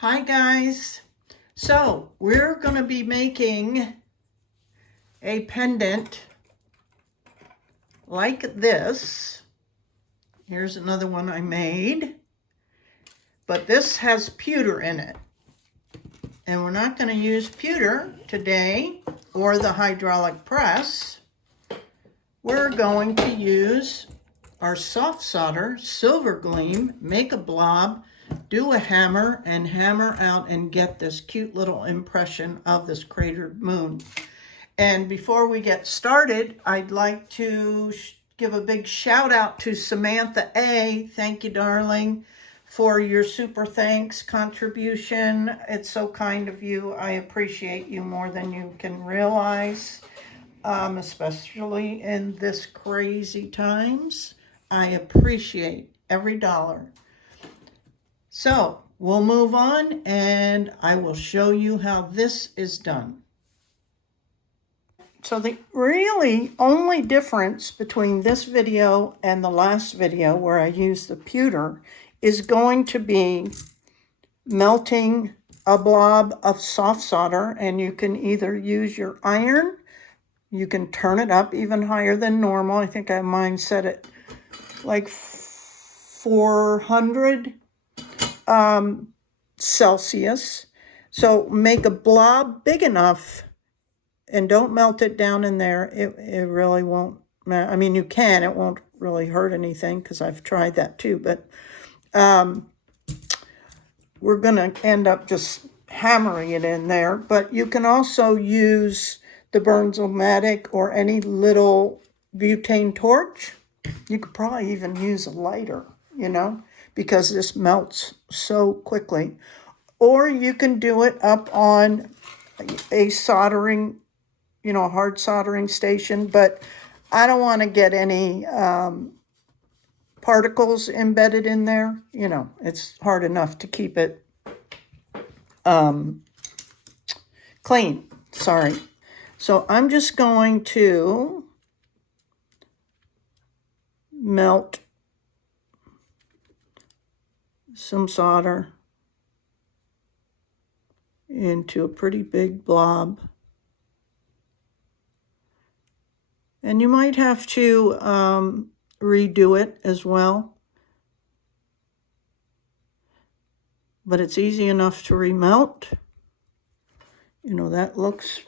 Hi guys. So we're going to be making a pendant like this. Here's another one I made, but this has pewter in it. And we're not going to use pewter today or the hydraulic press. We're going to use our soft solder, silver gleam, make a blob, do a hammer, and hammer out and get this cute little impression of this cratered moon. And before we get started, I'd like to give a big shout out to Samantha A. Thank you, darling, for your super thanks contribution. It's so kind of you. I appreciate you more than you can realize, especially in this crazy times. I appreciate every dollar. So we'll move on and I will show you how this is done. So the really only difference between this video and the last video where I used the pewter is going to be melting a blob of soft solder, and you can either use your iron, you can turn it up even higher than normal. I think I have mine set at like 400 Celsius. So make a blob big enough and don't melt it down in there. It really won't matter. I mean, you can, it won't really hurt anything because I've tried that too, but we're gonna end up just hammering it in there. But you can also use the Burns-O-Matic or any little butane torch. You could probably even use a lighter, because this melts so quickly. Or you can do it up on a soldering, hard soldering station, but I don't want to get any particles embedded in there. It's hard enough to keep it clean. Sorry. So I'm just going to melt some solder into a pretty big blob. And you might have to redo it as well. But it's easy enough to remelt. That looks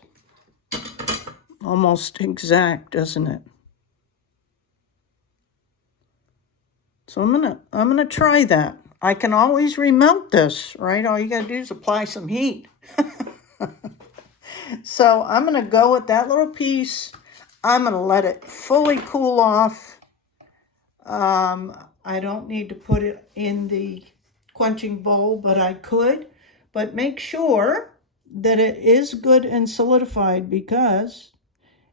almost exact, doesn't it? So I'm gonna try that. I can always remelt this, right? All you gotta do is apply some heat. So I'm gonna go with that little piece. I'm gonna let it fully cool off. I don't need to put it in the quenching bowl, but I could. But make sure that it is good and solidified, because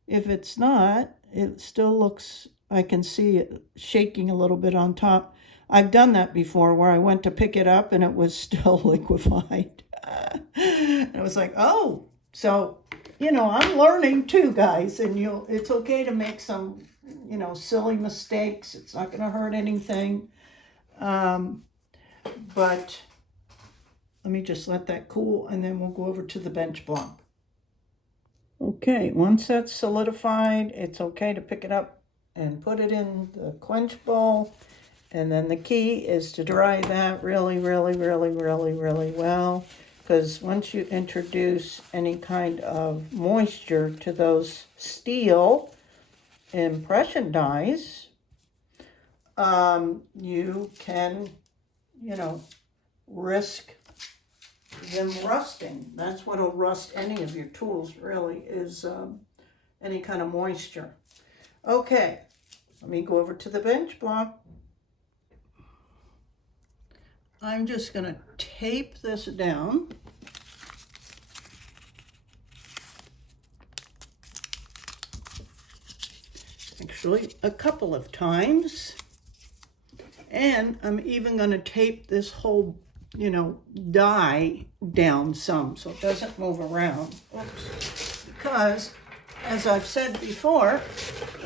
if it's not, it still looks, I can see it shaking a little bit on top. I've done that before where I went to pick it up and it was still liquefied. And it was like, oh, so, I'm learning too, guys, and it's okay to make some, silly mistakes. It's not going to hurt anything. But let me just let that cool, and then we'll go over to the bench block. Okay, once that's solidified, it's okay to pick it up and put it in the quench bowl. And then the key is to dry that really, really, really, really, really well. Because once you introduce any kind of moisture to those steel impression dies, you can, risk them rusting. That's what'll rust any of your tools, really, is any kind of moisture. Okay, let me go over to the bench block. I'm just going to tape this down. Actually, a couple of times. And I'm even going to tape this whole, die down some so it doesn't move around. Oops. Because, as I've said before,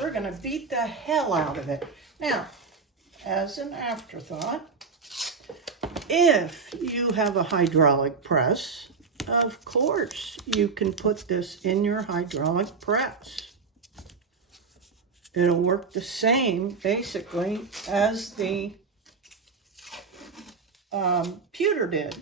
we're going to beat the hell out of it. Now, as an afterthought, If you have a hydraulic press, of course, you can put this in your hydraulic press. It'll work the same, basically, as the pewter did.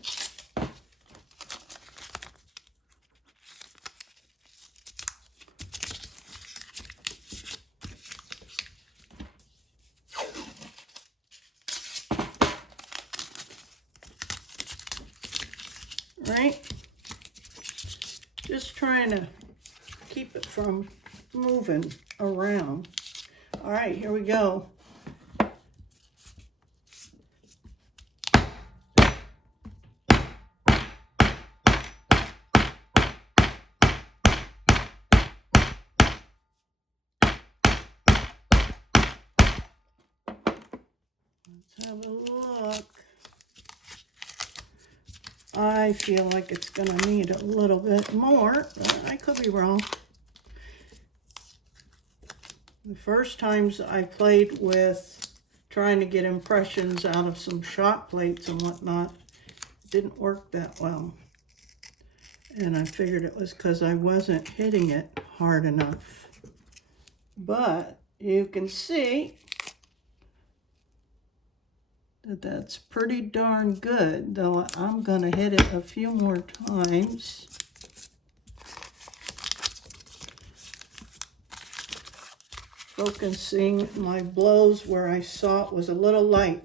Right? Just trying to keep it from moving around. All right, here we go. Let's have a look. I feel like it's going to need a little bit more, but I could be wrong. The first times I played with trying to get impressions out of some shot plates and whatnot, it didn't work that well. And I figured it was because I wasn't hitting it hard enough. But you can see that that's pretty darn good, though I'm going to hit it a few more times. Focusing my blows where I saw it was a little light.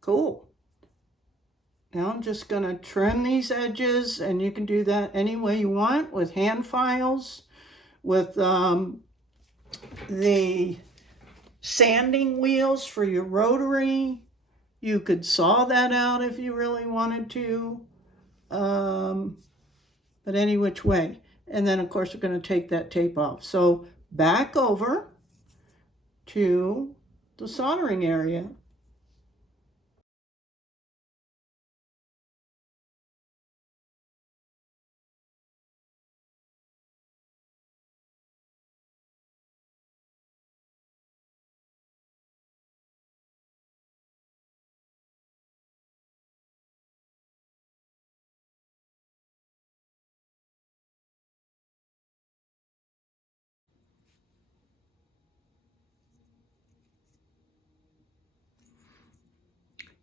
Cool. Now I'm just going to trim these edges, and you can do that any way you want with hand files, with the sanding wheels for your rotary. You could saw that out if you really wanted to, but any which way. And then, of course, we're going to take that tape off. So back over to the soldering area.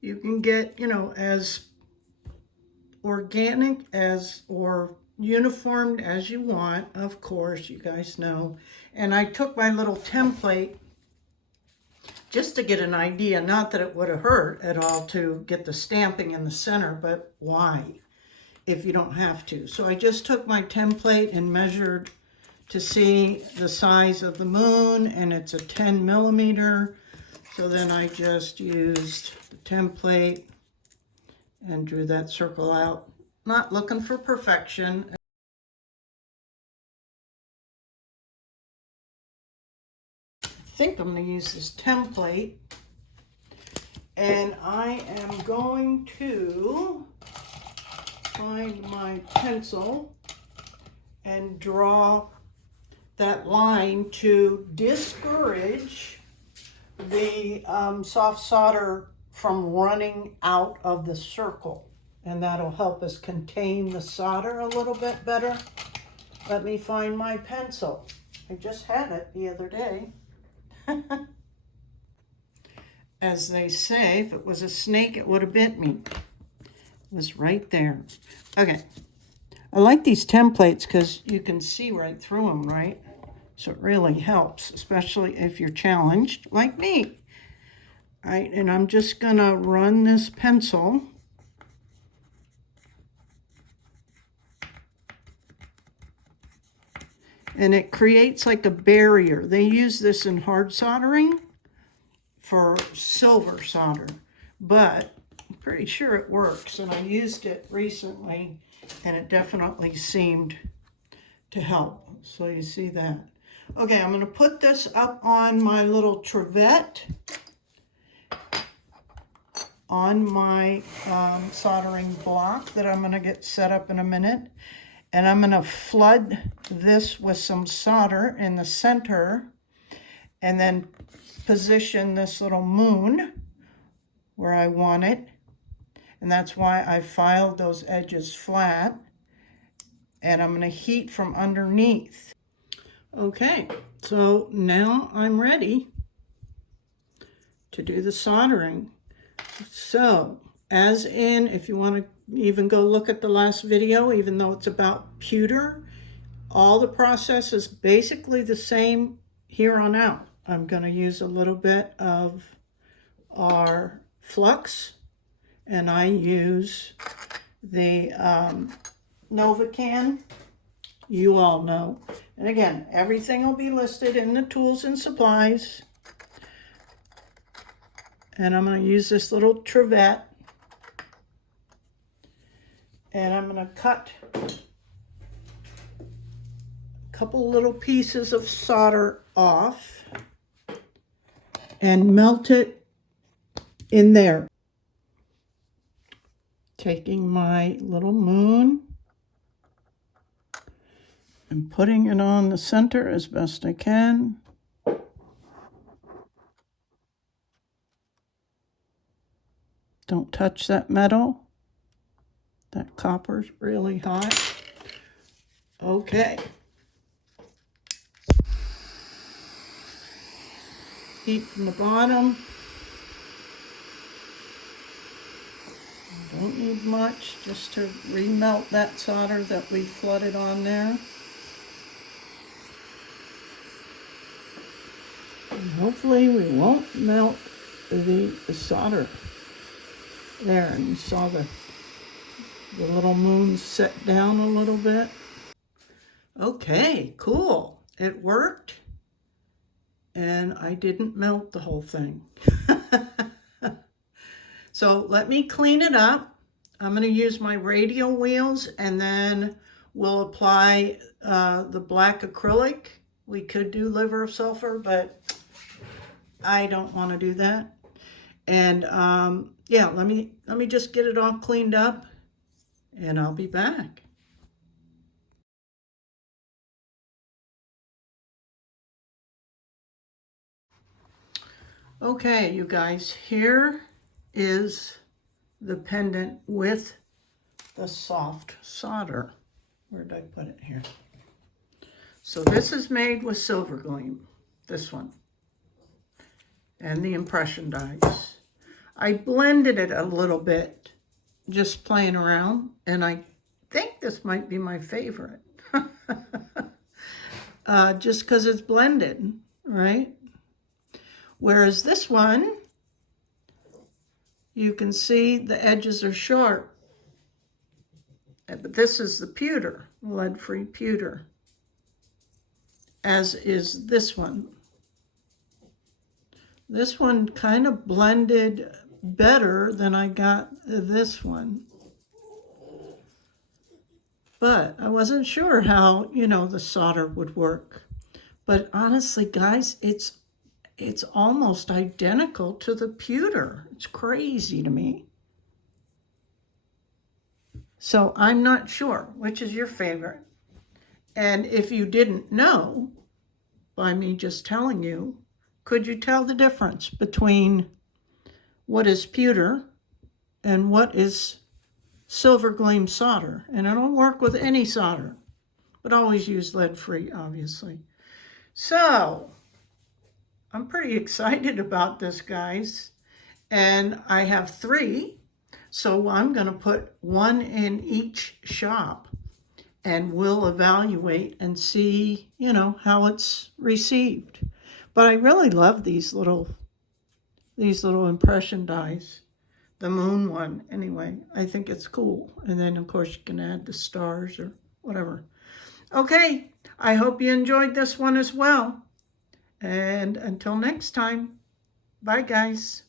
You can get, you know, as organic as or uniformed as you want, of course, you guys know. And I took my little template just to get an idea, not that it would have hurt at all to get the stamping in the center, but why if you don't have to? So I just took my template and measured to see the size of the moon, and it's a 10 millimeter. So then I just used the template and drew that circle out. Not looking for perfection. I think I'm going to use this template, and I am going to find my pencil and draw that line to discourage the soft solder from running out of the circle, and that'll help us contain the solder a little bit better. Let me find my pencil. I just had it the other day. As they say, if it was a snake, it would have bit me. It was right there. Okay. I like these templates because you can see right through them, right? So it really helps, especially if you're challenged like me. All right, and I'm just going to run this pencil. And it creates like a barrier. They use this in hard soldering for silver solder, but I'm pretty sure it works. And I used it recently, and it definitely seemed to help. So you see that. Okay, I'm going to put this up on my little trivet on my soldering block that I'm going to get set up in a minute. And I'm going to flood this with some solder in the center and then position this little moon where I want it. And that's why I filed those edges flat. And I'm going to heat from underneath. Okay, so now I'm ready to do the soldering. So, as in, if you want to even go look at the last video, even though it's about pewter, all the process is basically the same here on out. I'm going to use a little bit of our flux, and I use the Novacan. You all know. And again, everything will be listed in the tools and supplies. And I'm going to use this little trivet. And I'm going to cut a couple little pieces of solder off and melt it in there. Taking my little moon and putting it on the center as best I can. Don't touch that metal. That copper's really hot. Okay. Heat from the bottom. Don't need much, just to remelt that solder that we flooded on there. And hopefully we won't melt the solder there. And you saw the little moon set down a little bit. Okay, cool. It worked. And I didn't melt the whole thing. So let me clean it up. I'm going to use my radial wheels, and then we'll apply the black acrylic. We could do liver of sulfur, but I don't want to do that. And yeah, let me just get it all cleaned up, and I'll be back. Okay, you guys, here is the pendant with the soft solder. Where did I put it here? So this is made with silver gleam, this one, and the impression dies. I blended it a little bit, just playing around, and I think this might be my favorite. Just because it's blended, right? Whereas this one, you can see the edges are sharp. But this is the pewter, lead-free pewter, as is this one. This one kind of blended better than I got this one. But I wasn't sure how, the solder would work. But honestly, guys, it's almost identical to the pewter. It's crazy to me. So I'm not sure which is your favorite. And if you didn't know, by me just telling you, could you tell the difference between what is pewter and what is silver gleam solder? And it'll work with any solder, but always use lead-free, obviously. So I'm pretty excited about this, guys. And I have 3, so I'm going to put 1 in each shop, and we'll evaluate and see, how it's received. But I really love these little impression dies. The moon one, anyway. I think it's cool. And then, of course, you can add the stars or whatever. Okay, I hope you enjoyed this one as well. And until next time, bye, guys.